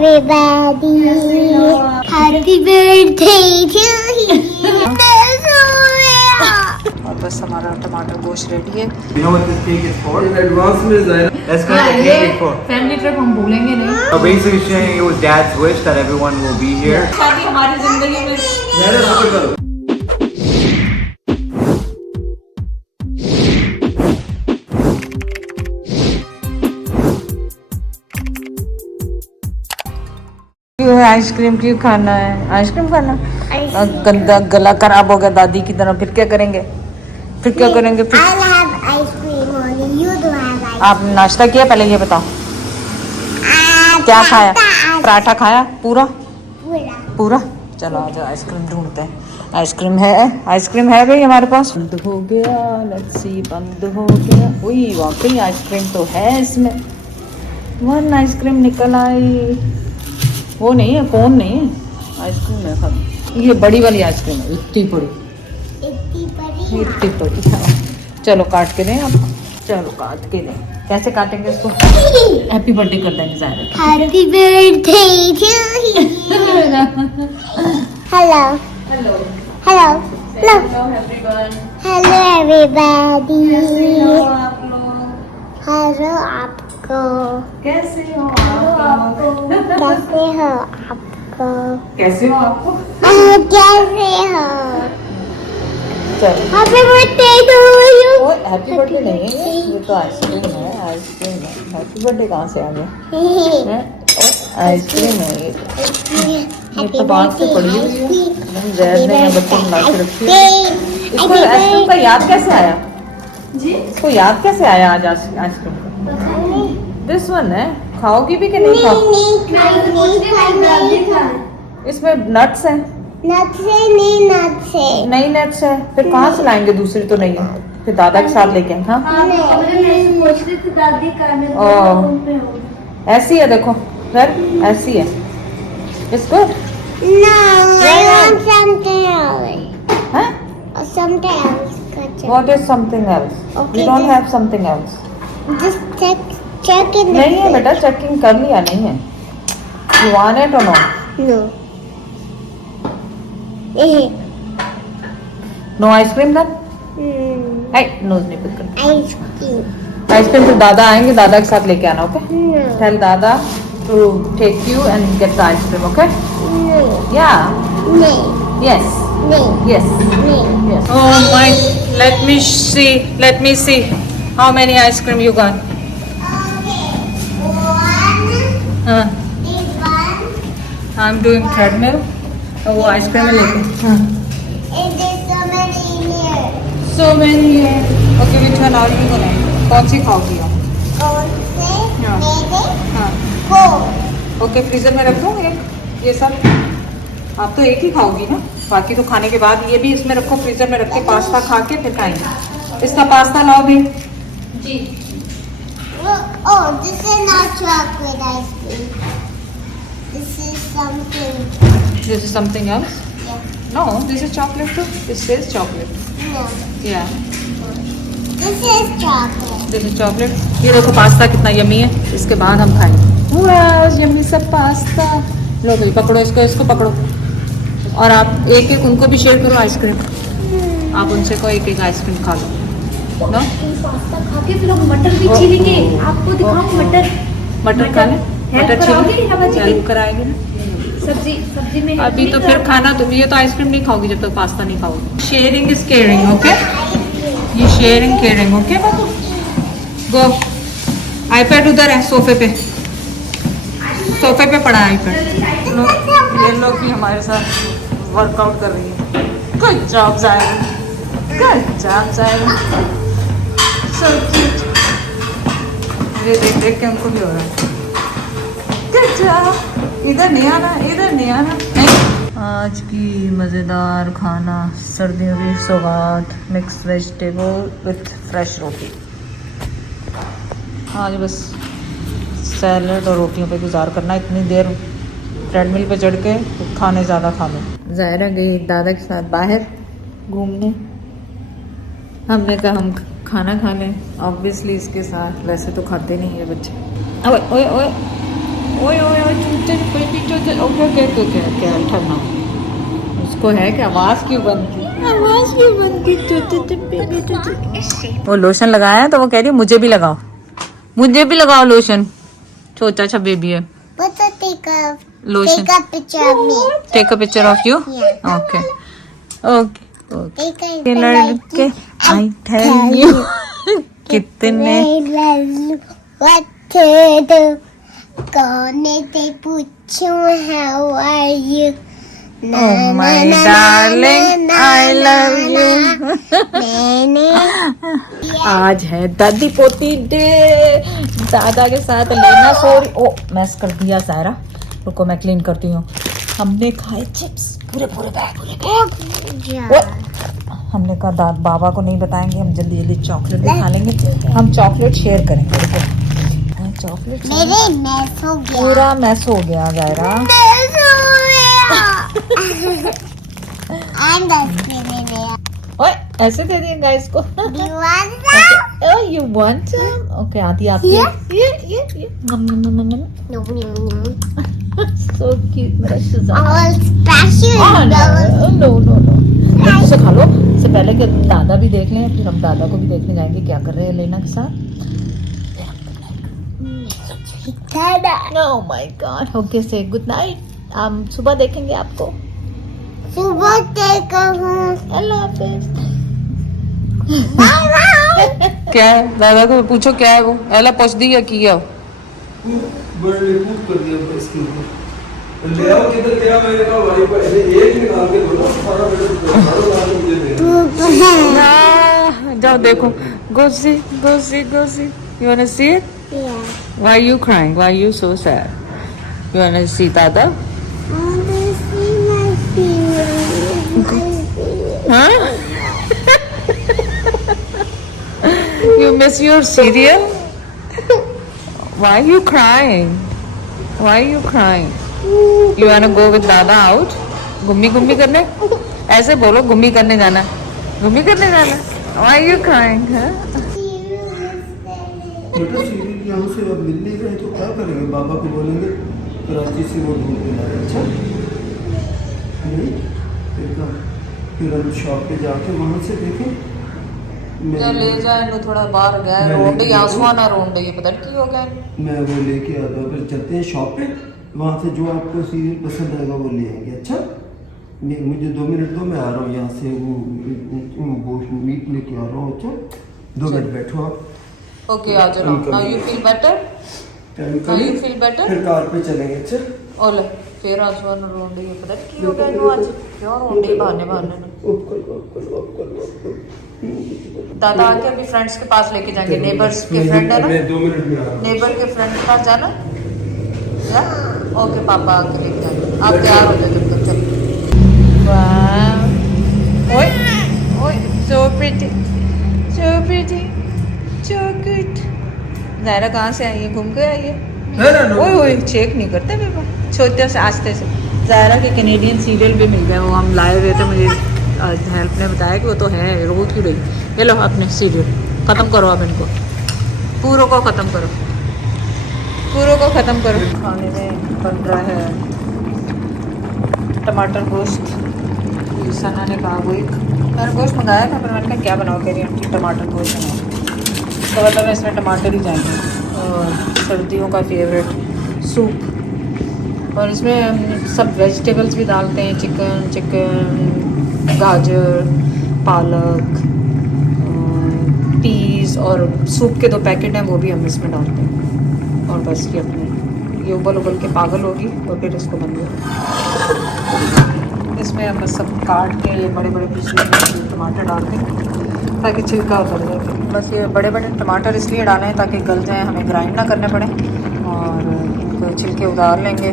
everybody. Happy birthday to you. और बस हमारा टमाटर गोश्त रेडी है। You know what this cake is for? In advance में Zaira. Let's cut the cake for. Family trip हम भूलेंगे नहीं। So basically saying it was Dad's wish that everyone will be here. शादी हमारी जिंदगी में Zaira, support करो। क्यों है आइसक्रीम? क्यों खाना है आइसक्रीम? खाना गंदा गला खराब हो गया दादी की तरह। फिर क्या करेंगे? फिर क्या करेंगे? फिर I'll have ice cream only. You don't have ice आप नाश्ता किया? पहले ये बताओ cream. क्या खाया? पराठा खाया पूरा? पूरा. पूरा? चलो आ जाओ आइसक्रीम ढूंढते हैं। आइसक्रीम है भाई हमारे पास। बंद हो गया, लेट्स सी, बंद हो गया। उई वाकई आइसक्रीम तो है इसमें। वन आइसक्रीम निकल आई। वो नहीं है, कौन नहीं है, आइसक्रीम है खाली। ये बड़ी वाली आइसक्रीम है, इतनी बड़ी, इतनी बड़ी. इतनी बड़ी। हाँ। चलो काट के दें आपको। चलो काट के दें। कैसे काटेंगे इसको? हैप्पी बर्थडे कर देंगे ज़ाहिर। Happy birthday to you. Hello. Hello Hello. Hello. Everyone. Hello everybody. आप लोग Hello आपको. कैसे हो? आप लोग कैसे हो आपको? कैसे हो आपको? कैसे हो? चलो Happy birthday to you. वो हैप्पी बर्थडे नहीं है, ये तो आइसक्रीम है। आइसक्रीम है, हैप्पी बर्थडे कहाँ से आ गया? आइसक्रीम है ये तो बात से पड़ी हुई है। नहीं जैद ने यहाँ बच्चों में ला के रखी है। इसको आइसक्रीम का याद कैसे आया जी? इसको याद कैसे आया आज आइसक्रीम का? दिस वन है, खाओगी भी कि नहीं खाओगी? इसमें नट्स हैं। नट से नहीं नट्स है, फिर कहाँ से लाएंगे? दूसरी तो नहीं है, फिर दादा के साथ लेके आए। हाँ ऐसी है, देखो फिर ऐसी है। इसको No, I want something else. हाँ? Something else. Gotcha. What is something else? Okay, We don't just- have something else. Just check in the नहीं है बेटा, चेकिंग कर लिया नहीं है। You want it or no? No. No ice cream then? Hey, nose नहीं pick करना। Ice cream. Ice cream फिर दादा आएंगे, दादा के साथ लेके आना, ओके? No. Tell दादा to take you and get the ice cream, okay? No. Yeah. No. Yes. No. Yes. No. Yes. Oh my! Let me see. Let me see. How many ice cream you got? Okay. One. हाँ. This one. I'm doing treadmill. तो वो ice cream में लेके। हाँ. And there's so many in here. So many है। Okay, which one are you gonna? कौन सी खाओगी आप? कौन से? हाँ. मेरे हाँ. को. ओके फ्रीजर में रख दूँ एक ये सब? आप तो एक ही खाओगी ना, बाकी तो खाने के बाद ये भी इसमें रखो, फ्रीजर में रख के पास्ता खा के फिर खाएंगे। इसका पास्ता लाओ भी जी। Look, oh, this is not chocolate ice cream. This is something. This is something else? Yeah. No this is chocolate too. This is chocolate. No. या This is chocolate. This is chocolate. ये देखो pasta कितना yummy है, इसके बाद हम खाएंगे। वाह यमी सा पास्ता। लो भाई पकड़ो इसको, इसको पकड़ो और आप एक एक उनको भी शेयर करो आइसक्रीम। आप उनसे को एक एक आइसक्रीम खा लो ना। पास्ता खा के फिर हम मटर भी छीलेंगे। आपको दिखाऊं मटर? मटर खा ले, हेल्प मटर कराओगे छिल या बच्चे? हेल्प कराएंगे ना। सब्जी में अभी तो फिर खाना तुम, ये तो आइसक्रीम नहीं खाओगी जब तक पास्ता नहीं खाओगी। Sharing is caring, okay? ये शेयरिंग केयरिंग, ओके बाबू? गो। आईपैड उधर है सोफे पे, सोफे पे पड़ा है आईपैड। ये लोग भी हमारे साथ वर्कआउट कर रही है। Good job Zaira, good job Zaira, so cute. मुझे देख देख के उनको भी हो रहा है गुड जॉब। इधर नहीं आना, इधर नहीं आना, नहीं। आज की मज़ेदार खाना, सर्दियों की सौगात, मिक्स वेजिटेबल विथ फ्रेश रोटी। आज बस सैलड और रोटियों पे गुजार करना। इतनी देर ट्रेडमिल पे चढ़ के खाने ज़्यादा खा लो। ज़ाहिरा गई दादा के साथ बाहर घूमने। हमने कहा हम खाना खा लें, ऑब्वियसली इसके साथ। वैसे तो खाते नहीं है बच्चे। ओए ओए ओए ओए ओए ओए ओके ठहरना। उसको है कि आवाज क्यों बंद की? वो लोशन लगाया है तो वो कह रही है मुझे भी लगाओ, मुझे भी लगाओ लोशन। छोटा सा बेबी है। Lotion. Take a picture of me. Take a picture of you. Yeah. Okay okay Take a लड़के आई टेल यू कितने Gonna they put you how are you? Oh my darling, I love you. आज है दादी पोती day. दादा के साथ लेना सॉरी। ओ मैस कर दिया सारा। रुको मैं क्लीन करती हूँ। हमने खाए चिप्स पूरे बैग। हमने कहा बाबा को नहीं बताएंगे, हम जल्दी जल्दी चॉकलेट भी खा लेंगे। हम चॉकलेट शेयर करेंगे। चॉकलेट मेरे मैस हो गया। पूरा मैस हो गया जायरा। मैस हो गया। I'm the spinning wheel. ओए ऐसे दे दिए गाइस को। Do you want some? Oh, you want some? Okay, आती ये। No, no, no. So cute, मेरा Shuja. I'll splash you. Oh, no. इससे खा लो। इससे पहले कि दादा भी देख लें, फिर हम दादा को भी देखने जाएंगे क्या कर रहे हैं लेना के साथ। Oh my God. Okay, say good night. सुबह देखेंगे आपको। सुबह देखा हूँ। अल्लाह हाफिज। Bye bye. क्या है दादा को पूछो क्या है वो। एला पूछ दिया किया। बड़े कूद कर दिया इसके ऊपर। ले आओ किधर गया? मैंने कहा भाई पहले एक निकाल के दो ना, सारा मेरे मुझे दे। जाओ देखो। Go see. You wanna see it? Yeah. Why are you crying? Why are you so sad? You wanna see Dada? I want to see my feelings. Huh? You miss your cereal? Why are you crying? You wanna go with Dada out? घूमी करने? ऐसे बोलो घूमी करने जाना। Why are you crying? Huh? बेटा सीरी यहाँ से अब मिल नहीं रहे तो क्या करेंगे? बाबा को बोलेंगे कराची से वो ढूंढ के लाए। अच्छा फिर हम शॉप पे जाके वहाँ से देखें। ले जाए नो थोड़ा बाहर गया रोंडे आंसुआ ना रोंडे ये पता नहीं क्यों हो गया। मैं वो लेके आता हूँ। फिर चलते हैं शॉप पे, वहाँ से जो आपको सीरियल पसंद आएगा वो ले आएंगे। अच्छा मुझे 2 मिनट दो, मैं आ रहा हूँ यहाँ से वो मीट लेके आ रहा हूँ। अच्छा 2 मिनट बैठो आप। ओके आ जाओ। Now you feel better? फिर कार पे चलेंगे। अच्छा ओले फिर आंसुआ ना रोंडे ये पता नहीं क्यों हो गया नो आज क्यों रोंडे बहाने दादा आके अभी फ्रेंड्स के पास लेके जाएंगे। नेबर्स के फ्रेंड है ना, 2 मिनट में आ रहा हूँ। नेबर के फ्रेंड के पास जाना या ओके पापा आके लेके जाएंगे। आप तैयार हो जाए जब तक। चलो ओए so pretty so good। Zaira कहाँ से आई है? घूम के आई है। ओए चेक नहीं करते बेबा छोटे से आस्ते से। ज़ायरा के कैनेडियन सीरियल भी मिल गए, वो हम लाए हुए थे। मुझे हेल्प ने बताया कि वो तो है, रो क्यों रही। ये लो अपने सीरियल ख़त्म करो अब इनको, पूरों को ख़त्म करो। खाने में बन रहा है टमाटर गोश्त। सना ने कहा वो एक मैंने गोश्त मंगाया था, पर मैंने कहा क्या बनाओ? कह रही आंटी टमाटर गोश्त बनाओ। तो मतलब इसमें टमाटर ही जाएंगे और सर्दियों का फेवरेट सूप। और इसमें सब वेजिटेबल्स भी डालते हैं, चिकन गाजर पालक पीस और सूप के 2 पैकेट हैं वो भी हम इसमें डालते हैं। और बस ये अपने ये उबल के पागल होगी और फिर इसको बन गया। इसमें हम बस सब काट के बड़े पीस टमाटर डाल दें ताकि छिलका उतर जाए। बस ये बड़े टमाटर इसलिए डालें ताकि गल जाएं, हमें ग्राइंड ना करने पड़े। और इनको छिलके उतार लेंगे।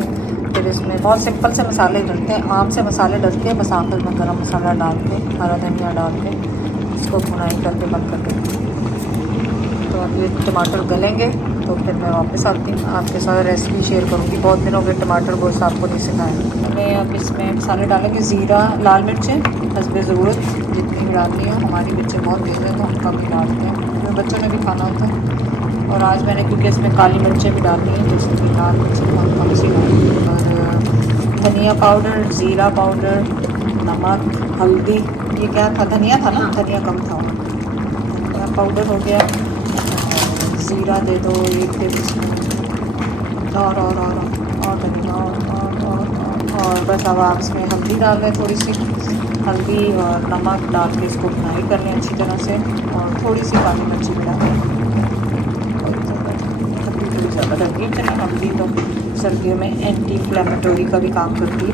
फिर इसमें बहुत सिंपल से मसाले डलते हैं, आम से मसाले डलते हैं। बस आखिर में गरम मसाला डाल के हरा धनिया डाल के इसको भुनाई करके बंद कर देंगे। तो अब ये टमाटर गलेंगे तो फिर मैं वापस आती हूँ, आपके साथ रेसिपी शेयर करूँगी। बहुत दिनों के टमाटर गोश्त आपको नहीं सिखाया। हमें अब इसमें मसाले डालेंगे, ज़ीरा लाल मिर्चें हस्बे ज़रूरत जितनी भी डालनी हो। हमारी मिर्चें बहुत तेज़ हैं तो हम कम ही डालते हैं, क्योंकि बच्चों ने भी खाना होता है। और आज मैंने क्योंकि इसमें काली मिर्चें भी डालनी हैं, जैसे कि लाल मिर्चें बहुत कम सी डाली। धनिया पाउडर, ज़ीरा पाउडर, नमक, हल्दी, ये क्या था, धनिया था ना, धनिया कम था, धनिया पाउडर हो गया, ज़ीरा दे दो 1 टेबल स्पून, और धनिया और बस। अब आप इसमें हल्दी डाल दें, थोड़ी सी हल्दी और नमक डाल के इसको भुनाई कर लें अच्छी तरह से, और थोड़ी सी काली मिर्ची भी डाल दें, थोड़ी ज़्यादा डलती है चलिए। हल्दी तो सर्दियों में एंटी इन्फ्लेमेटरी का भी काम करती है।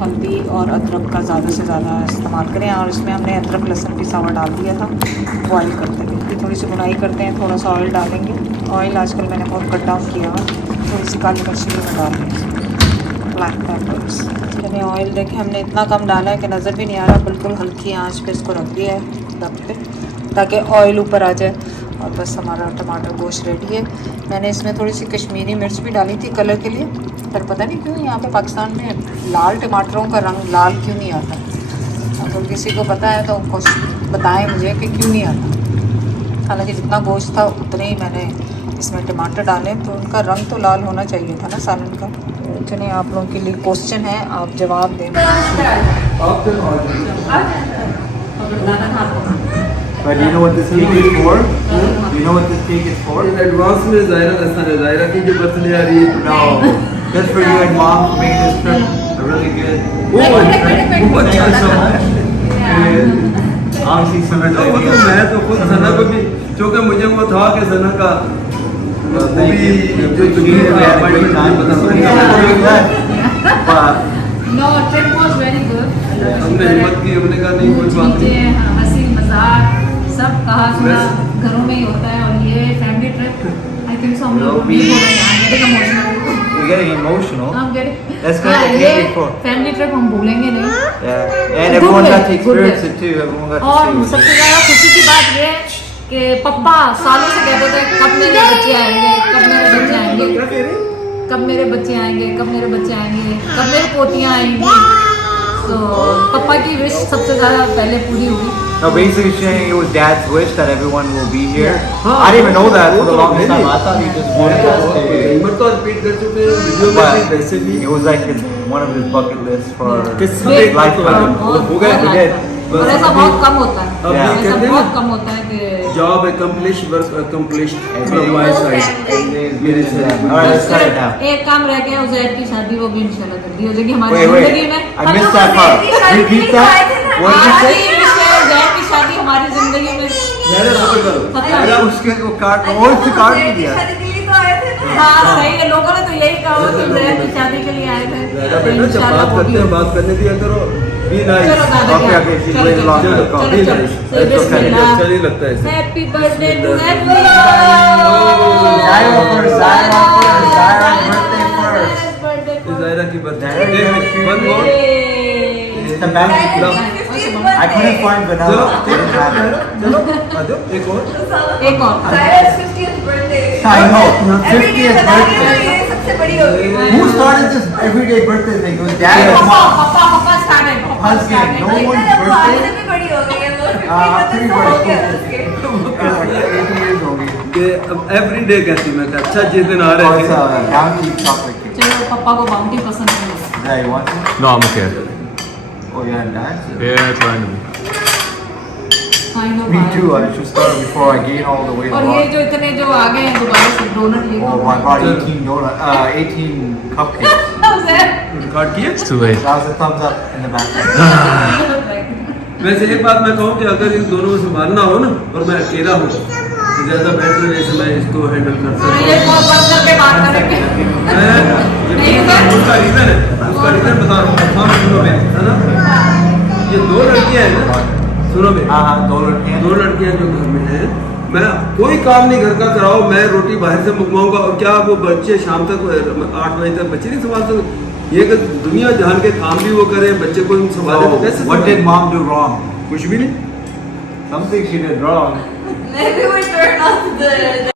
हल्दी और अदरक का ज़्यादा से ज़्यादा इस्तेमाल करें, और इसमें हमने अदरक लहसुन पिसा हुआ डाल दिया था। बॉयल करते हैं, फिर थोड़ी सी बुनाई करते हैं, थोड़ा सा ऑयल डालेंगे। ऑयल आजकल मैंने बहुत कट डाउन किया हुआ, थोड़ी सी काली मिर्ची भी मैं डाल रही हूँ, ब्लैक पेपर्स। मैंने ऑयल देखें हमने इतना कम डाला है कि नज़र भी नहीं आ रहा, बिल्कुल हल्की आंच पे इसको रख दिया है दब पे, ताकि ऑयल ऊपर आ जाए। और बस हमारा टमाटर गोश्त रेडी है। मैंने इसमें थोड़ी सी कश्मीरी मिर्च भी डाली थी कलर के लिए, पर पता नहीं क्यों यहाँ पे पाकिस्तान में लाल टमाटरों का रंग लाल क्यों नहीं आता। अगर किसी को पता है तो बताएं मुझे कि क्यों नहीं आता। हालांकि जितना गोश्त था उतने ही मैंने इसमें टमाटर डाले, तो उनका रंग तो लाल होना चाहिए था ना सालन का। चलिए आप लोगों के लिए क्वेश्चन है, आप जवाब दें। But do you know what this cake is for? Do you know what this cake is for? In advance में ज़ायरा की जो बर्थडे आ रही है। No. Just for you and mom for making this trip a really good. अच्छा अच्छा। Obviously, Summer मैं तो खुद सना को भी, क्योंकि मुझे वो था कि सना का वो भी जो But No, trip was very good. हमने हिम्मत की, हमने कहा नहीं कोई बात नहीं। चीज़ें, हंसी मजाक सब कहा सुना घरों में ही होता है, और ये family trip I think so हम लोग नहीं हो रहे हैं, you're getting emotional. हम गेट That's good. ये फैमिली ट्रिप हम भूलेंगे नहीं। Yeah. And everyone got to experience it too. Everyone got to और see it. सबसे ज़्यादा खुशी की बात ये है कि पप्पा सालों से कहते थे कब मेरे बच्चे आएंगे, कब मेरे बच्चे आएंगे, कब मेरे बच्चे आएंगे, कब मेरे बच्चे आएंगे, कब मेरी पोतियाँ आएंगी। तो पप्पा की विश सबसे ज़्यादा पहले पूरी हुई। No, basically saying it was Dad's wish that everyone will be here. I didn't even know that for the longest time. I thought he just wanted us to. हिम्मत तो रिपीट कर चुके हैं वीडियो में भी, वैसे भी It was like one of his bucket lists for किस lifetime. हो गए We did. और ऐसा बहुत कम होता है, अब ये ऐसा कहते हैं बहुत कम होता है कि job accomplish, work accomplish from my side. मेरे से Alright, let's start it now. एक काम रह गया उजैर की शादी, वो भी इंशाल्लाह जल्दी हो जाएगी हमारी Wait, जिंदगी wait. में। I missed that part. Repeat that. What did you say? Uzair की शादी हमारी जिंदगी में ज़्यादा सफर करो। अरे उसके वो कार्ड और उससे कार्ड भी दिया। हाँ सही है, लोगों ने तो यही कहा कि उजैर की शादी के लिए आए थे। ज़्यादा बेटा जब बात करते हैं बात करने दिया करो। Be nice. चलो ज़्यादा Okay, क्या? okay, she's चलो, waiting long चलो, for the call. चलो, Be चलो, nice. चलो, It's okay. बिस्मिल्लाह। अच्छा नहीं लगता है ऐसे। Happy birthday to everyone. Zaira first, Zaira first, Zaira's birthday first. Birthday ये ज़ायरा की birthday. Zaira, one more. It's the bouncy. I couldn't find vanilla. Didn't have it. चलो आ जाओ एक और। एक और Zaira's 50th birthday. I know. Every day 50th बताने birthday. वाली है, सबसे बड़ी हो गई। Who started this everyday birthday thing? It was Dad and पापा Mom. पापा पापा started, पापा Husband, started। no one's इतना वो आगे birthday. से भी बड़ी हो गई है, वो 50 हाँ, मतलब pretty तो हो much. गया उसके। 80 years old. कि अब एवरी डे कहती मैं कि अच्छा जिस दिन आ Oh, रहे it's थे। a bounty chocolate cake. चलो पापा को बाउंटी पसंद है। Yeah, you want some? No, I'm okay. Oh, yeah, dance? Yeah, trying to. Kind of Me vibe. too. I should start before I gain all the weight. और ये जो इतने जो आ गए हैं दोबारा से डोनट लेकर। Oh my god, 18 cupcakes. Record किए। It's too late. That was a thumbs up in the back. वैसे एक बात मैं कहूँ कि अगर इन दोनों को संभालना हो ना और मैं अकेला हूँ तो ज़्यादा बेटर है, जैसे मैं इसको हैंडल कर सकता ये कॉल बंद करके बात करेंगे। हूँ। उसका रीज़न है, उसका रीज़न बता रहा हूँ। हाँ सुनो मैं, है ना, ये दो लड़कियाँ हैं ना, सुनो मैं, हाँ, दो लड़कियाँ जो घर में हैं, मैं कोई काम नहीं घर का कराओ, मैं रोटी बाहर से मंगवाऊंगा और क्या वो बच्चे शाम तक 8 बजे तक बच्चे नहीं संभाल सकते। ये कि दुनिया जहान के काम भी वो करें, बच्चे को संभाले तो कैसे What did mom do wrong? कुछ भी नहीं। Something she did wrong. Maybe we turn off the